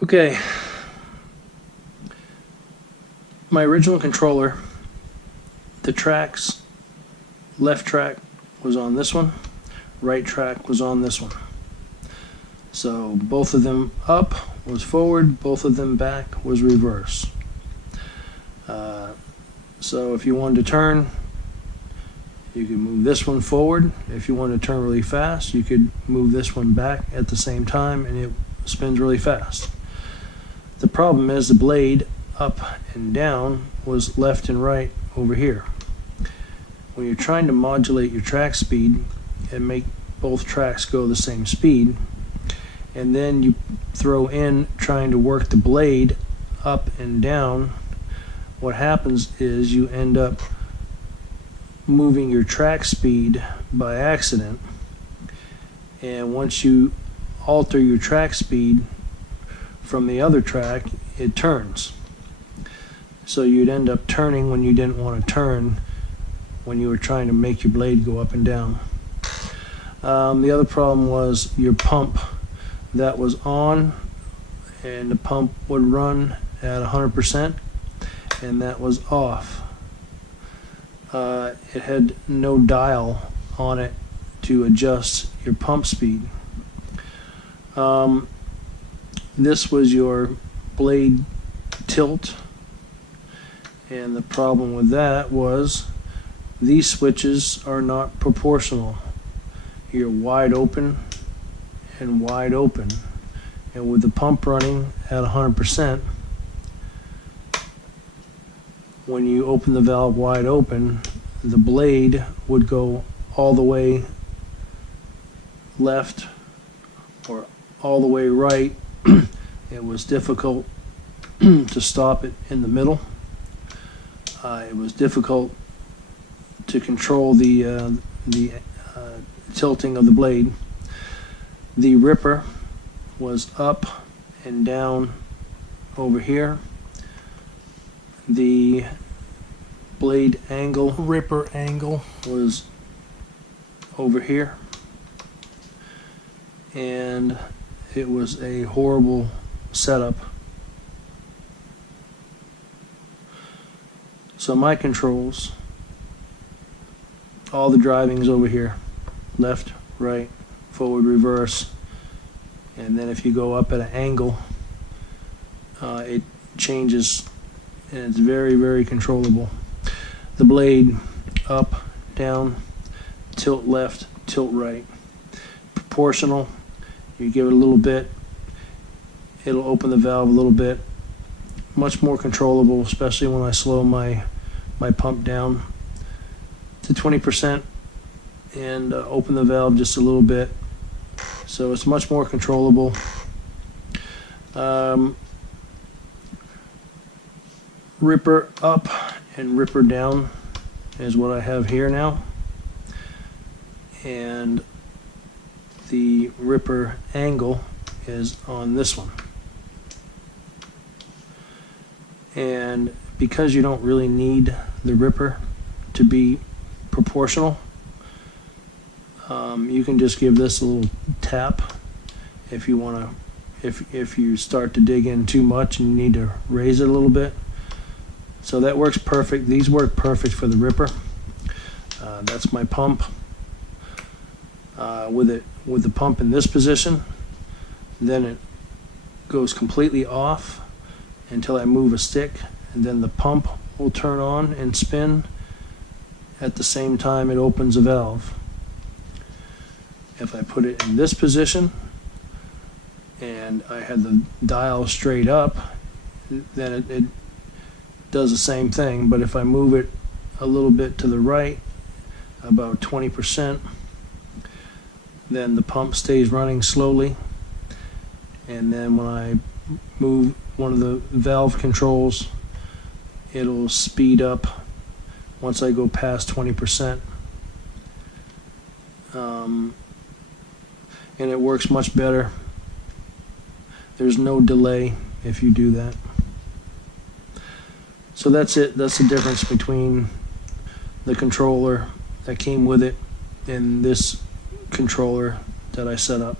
Okay, my original controller, the tracks, left track was on this one, right track was on this one. So both of them up was forward, both of them back was reverse. So if you wanted to turn, you could move this one forward. If you wanted to turn really fast, you could move this one back at the same time and it spins really fast. The problem is the blade up and down was left and right over here. When you're trying to modulate your track speed and make both tracks go the same speed, and then you throw in trying to work the blade up and down, what happens is you end up moving your track speed by accident, and once you alter your track speed from the other track, it turns. So you'd end up turning when you didn't want to turn when you were trying to make your blade go up and down. The other problem was your pump that was on, and the pump would run at 100%, and that was off. It had no dial on it to adjust your pump speed. This was your blade tilt, and the problem with that was these switches are not proportional. You're wide open and wide open, and with the pump running at 100%, when you open the valve wide open, the blade would go all the way left or all the way right. It was difficult to stop it in the middle. It was difficult to control the tilting of the blade. The ripper was up and down over here. The blade angle, ripper angle, was over here, and it was a horrible setup. So my controls, all the driving's over here, left, right, forward, reverse, and then if you go up at an angle, it changes, and it's very, very controllable. The blade up, down, tilt left, tilt right. Proportional, you give it a little bit, it'll open the valve a little bit. Much more controllable, especially when I slow my pump down to 20% and open the valve just a little bit. So it's much more controllable. Ripper up and ripper down is what I have here now, and the ripper angle is on this one. And because you don't really need the ripper to be proportional, you can just give this a little tap if you want to, if you start to dig in too much and you need to raise it a little bit. So that works perfect. These work perfect for the ripper. That's my pump. With the pump in this position, then it goes completely off until I move a stick, and then the pump will turn on and spin at the same time it opens a valve. If I put it in this position and I had the dial straight up, then it does the same thing. But if I move it a little bit to the right, about 20%, then the pump stays running slowly, and then when I move one of the valve controls, it'll speed up once I go past 20%. And it works much better. There's no delay if you do that. So that's it. That's the difference between the controller that came with it and this controller that I set up.